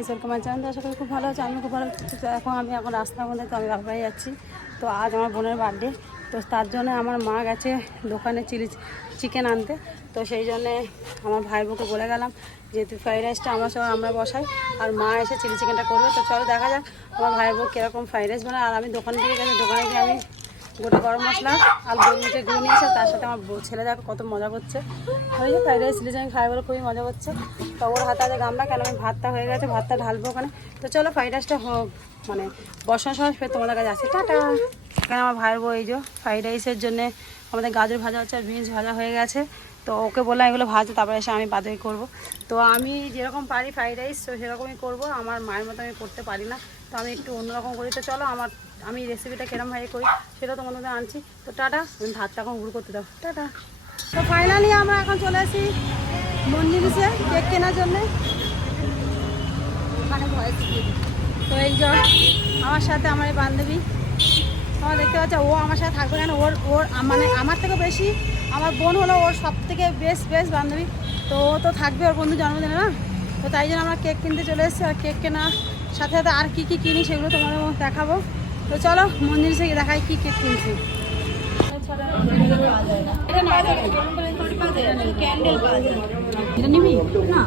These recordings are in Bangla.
মাই চ্যানেল আশা করি খুব ভালো আছে। আমি খুব ভালো তো এখন আমি এখন রাস্তার মধ্যে, তো আমি বাবাই যাচ্ছি। তো আজ আমার বোনের বার্থডে তো তার জন্য আমার মা গেছে দোকানে চিলি চিকেন আনতে। তো সেই জন্যে আমার ভাই বোকে বলে গেলাম যেহেতু ফ্রাইড রাইসটা আমরা সব, আমরা বসাই। আর মা এসে চিলি চিকেনটা করবে। তো চলো দেখা যাক আমার ভাই বউ কীরকম ফ্রাইড রাইস বানায়। আর আমি দোকান থেকে গেলে দোকানে গিয়ে আমি গোটা গরম মশলা আর গোলমরিচের গুঁড়ো নিয়েছে তার সাথে আমার ছেলে দেখো কত মজা করছে। ওই যে ফ্রাইড রাইস চিলি আমি খাই বলে খুবই মজা করছে। তো ওর হাতে আছে গামলা, কেন আমি ভাতটা হয়ে গেছে, ভাতটা ঢালবো ওখানে। তো চলো ফ্রাইড রাইসটা হোক মানে বসার সময় ফের তোমাদের কাছে আসে। টাটা। এখানে আমার ভাইয়ের বউ এই যে ফ্রাইড রাইসের জন্যে আমাদের গাজর ভাজা হচ্ছে আর বিনস ভাজা হয়ে গেছে। তো ওকে বললাম এগুলো ভাজতে তারপরে এসে আমি বাদে করব। তো আমি যেরকম পারি ফ্রাইড রাইস তো সেরকমই করব। আমার মায়ের মতো আমি করতে পারি না। তো আমি একটু অন্যরকম করি। তো চলো আমার, আমি রেসিপিটা কেরমভাবে করি সেটা তোমাদের আনছি। তো টাটা আমি ভাতটা এখন গুঁড়ো করতে দাও। টাটা। তো ফাইনালি আমরা এখন চলে আসি মন্দিরিসে কেক কেনার জন্যে। ভয়েস তো একজন আমার সাথে আমার এই বান্ধবী, তোমার দেখতে পাচ্ছ, ও আমার সাথে থাকবে কেন? ওর ওর মানে আমার থেকে বেশি, আমার বোন হলো ওর সব থেকে বেস্ট বেস্ট বান্ধবী। তো ও তো থাকবে ওর বন্ধু জন্মদিনে না? তো তাই জন্য আমরা কেক কিনতে চলে এসেছি আর কেক কেনার সাথে সাথে আর কী কী কিনি সেগুলো তোমাদের দেখাবো। তো চলো মন্দির থেকে দেখাই কী কেক কিনছি। না,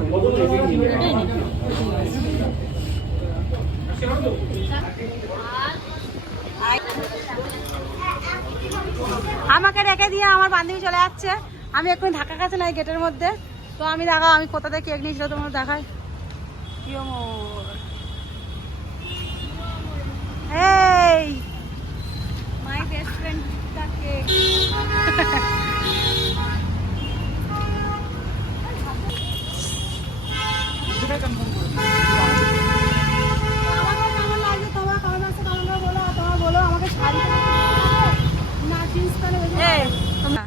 আমাকে রেখে দিয়ে আমার বান্ধবী চলে যাচ্ছে। আমি এক্ষুনি ঢাকা কাছে নাই গেটের মধ্যে। তো আমি দেখা আমি কোথা থেকে কেক নিয়েছিল তোমার দেখায় প্রিয় মোর। এই! মাই বেস্ট ফ্রেন্ড কেক কেমন লাগছে তোমার কেমন আছে কেমন করে বলো আর তোমার বলো আমাকে শাড়ি না জিন্স প্যান্ট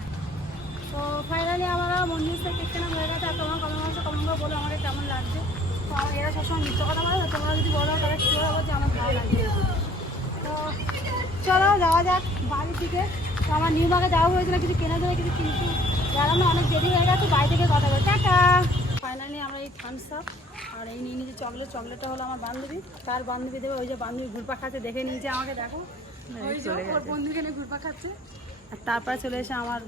তো ফাইনালি আমরা মন্দির থেকে কেনা হয়ে গেছে আর তোমার কেমন আছে কেমন করে বলো আমাকে কেমন লাগছে তো আমার এরা সবসময় মিথ্যে কথা বলে না তোমরা যদি বলো তাহলে কী হবে যে আমার ভালো লাগছে তো চলো যাওয়া যাক বাড়ি থেকে। তো আমার নিউ মার্কে যাওয়া হয়েছিল কিছু কেনার জন্য কিছু কিন্তু। গেলাম না অনেক দেরি হয়ে গেছে বাড়ি থেকে কথা বলে টাটা! ফাইনালি আমরা এই থামস আপ আর এই নিয়ে নিয়েছি চকলেট চকলেটটা হলো আমার বান্ধবী। তার বান্ধবী দেবে ওই যে বান্ধবী ঘুরপা খাচ্ছে দেখে নিয়েছে আমাকে দেখো। ওই যে ওর বন্ধুকে নিয়ে ঘুরপা খাচ্ছে। আর তারপরে চলে এসে আমার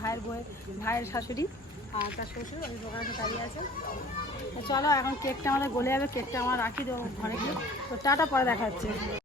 ভাইয়ের বউয়ের ভাইয়ের শাশুড়ি। আর তার শ্বশুর ওই দোকানে দাঁড়িয়ে আছে। চলো, এখন কেকটা আমাদের গলে যাবে কেকটা আমার রাখি, দেবো ঘরে গিয়ে। তো টাটা, পরে দেখা হচ্ছে।